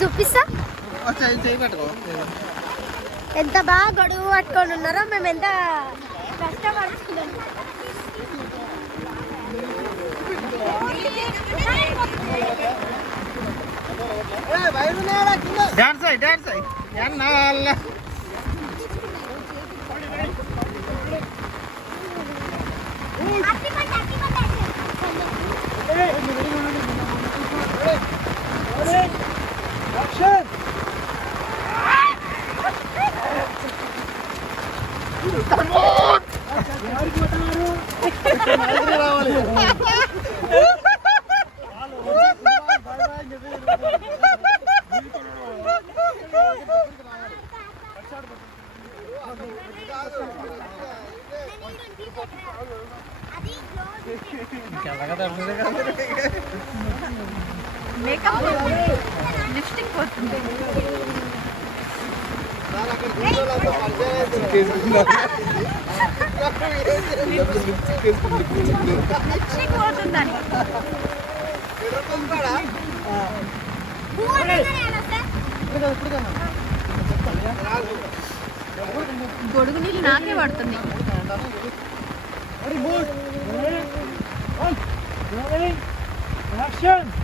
చూపిస్తా చేయి చేయి పెట్టుకో ఎంత బాగా గొడుగు పట్టుకొని ఉన్నారో మేము ఎంత కష్టపడుతున్నాం డాన్స్ అయ్యి డాన్స్ అయ్యి ఎన్న వాళ్ళ రావాలి మేకప్ లిప్స్టిక్ పోతుంది. లిప్స్టిక్ పోతుందని. గొడుగు నీళ్ళు నాకే పడుతుంది Action!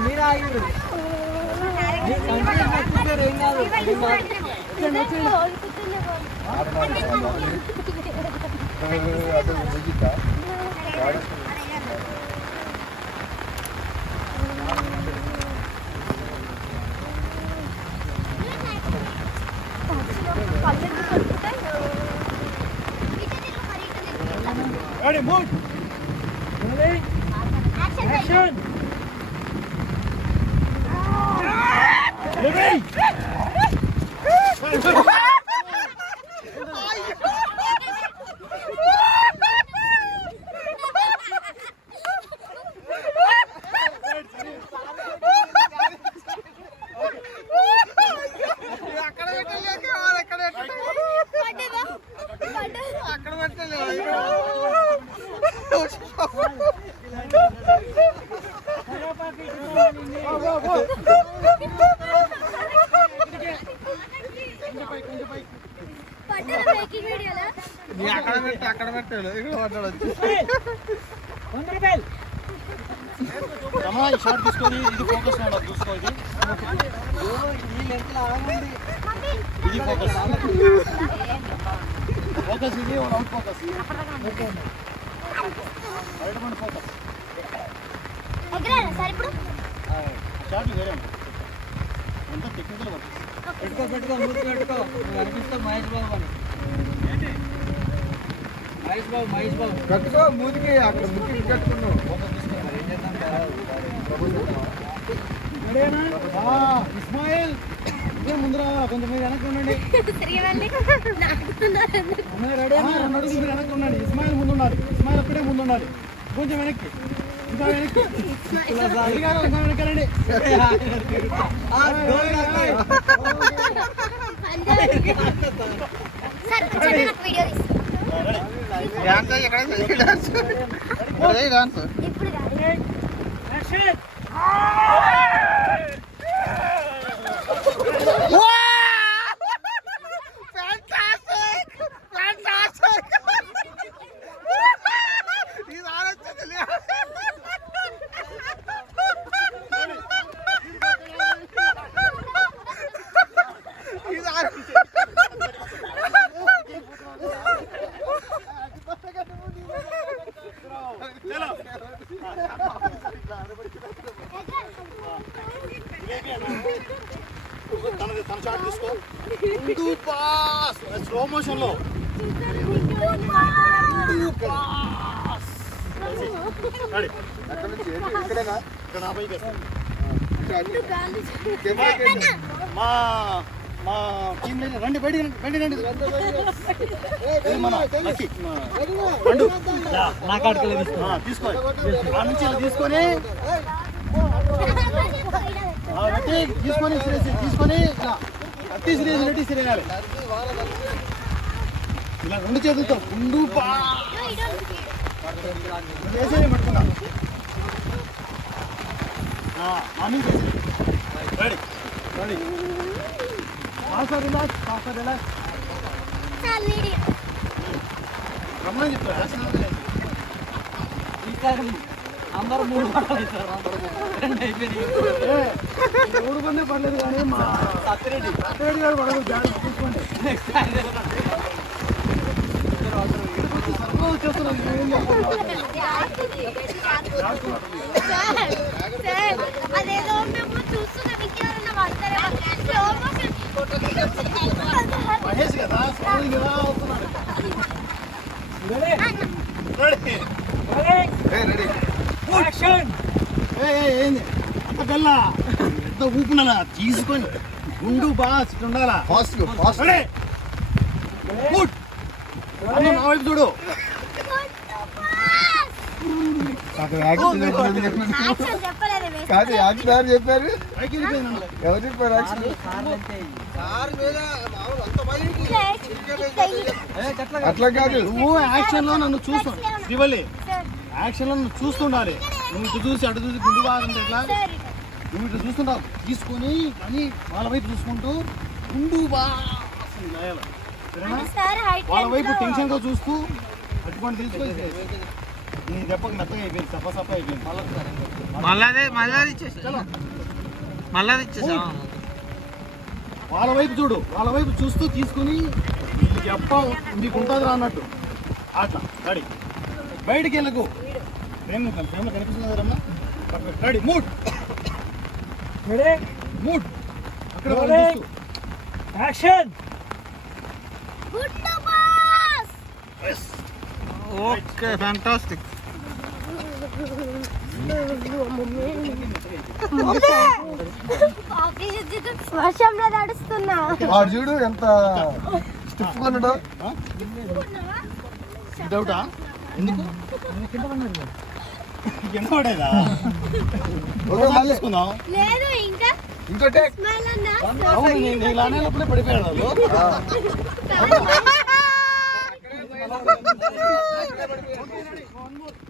మీరు ఆగిరు Ready, move! Ready? Action! Ready? అక్కడ పెట్టి అక్కడ పెట్టాడు ఇక్కడ పడ్డాడు! రమణ ఈ తీసుకొని ఇది ఫోకస్ ఉండదు చూసుకో ఇది. ఇది ఫోకస్ ఫోకస్ ఇది అవుట్ ఫోకస్ రైట్ మన ఫోకస్ సార్ ఇప్పుడు. షాట్ వేరే ఎంత టెక్నికల్ వర్క్ పెట్టుకో పెట్టుకో పెట్టుకో. నువ్వు అనిపిస్తావు మహేష్ బాబు అని. మహేష్ మూతికి అక్కడ ముక్కి కట్టుకున్నావు ఇస్మాయిల్ ముందు రావాలా వెనక్కి ఉండండి రెండు అడుగులు వెనక్కి ఉండండి ఇస్మాయిల్ ముందు ఉండాలి ఇస్మాయిల్ అప్పుడే ముందు ఉండాలి కొంచెం వెనక్కి ఇంకా వెనక్కి ఇంకా వెనక్కి వీడియో డాన్స్ ఎక్కడ డాన్స్ డాన్స్ కెమెరాకి మా మా టీం లీడర్ రండి బయటికి రండి రండి. రండి నా కాడికి ఆ, తీసుకో. ఆ నుంచి ఇలా తీసుకొని. తీసుకొని తీసుకొని అట్టి సిరేసి నెట్టి సిరేయాలి ఇలా రెండు చేతులతో పా. చేసేది పట్టుకున్నా. మార్నింగ్ చేసేది ready. Ready. Pass relax pass relax రమ్మని చెప్తారు అవుతలేదు. అందరూ మూడు సార్ అందరూ రెండు మూడు పడలేదు కానీ మా సత్యరెడ్డి. గారు పడదు జాగ్రత్త చూసుకోండి? అదేదో మేము చూస్తున్నాం ఇంకెవరన్నా స్లో మోషన్ మహేష్ కదా కదా రెడీ రెడీ యాక్షన్ ఏంది అంత గల్లా ఎంత ఊపునలా తీసుకొని గుండు బాగా ఉండాలా ఫాస్ట్ ఫాస్ట్ గుడ్ అన్న నా వైపు చూడు అక్కడ యాక్షన్ చెప్పలేదు. యాక్షన్ చెప్పలేదు వేస్ట్. కాదు యాక్షన్ చెప్పారు. ఎవరు చెప్పారు యాక్షన్? అట్లా కాదు. నువ్వు యాక్షన్లో నన్ను చూస్తు శ్రీవల్లి యాక్షన్లో నన్ను చూస్తుండాలి. నువ్వు ఇటు చూసి అటు చూసి గుండు బాగా ఉంటే ఎట్లా. నువ్వు ఇటు చూస్తుంటావు తీసుకొని అని వాళ్ళ వైపు చూసుకుంటూ గుండు బాగా వాళ్ళ వైపు టెన్షన్గా చూస్తూ అట్టుకొని తీసుకొని నీ దెబ్బకి మెత్తగా అయిపోయింది సప్ప సప్ప అయిపోయింది మళ్ళీ ఇచ్చేసా ఇచ్చేసా వాళ్ళ వైపు చూడు వాళ్ళ వైపు చూస్తూ తీసుకుని చెప్ప నీకు ఉంటుంది అన్నట్టు. అట్లా రెడీ. బయటికి వెళ్ళకు. ప్రేమ ప్రేమ కనిపిస్తుంది రమ్మా రెడీ మూడ్. అక్కడ. యాక్షన్ ఓకే ఫ్యాంటాస్టిక్ వర్షంలో నడుస్తున్నా. వాడు చూడు ఎంత స్టిఫ్? డౌటా ఎందుకు? కింద లేదు ఇంకా అవును నేను ఇలానే పడిపోయాడు వాళ్ళు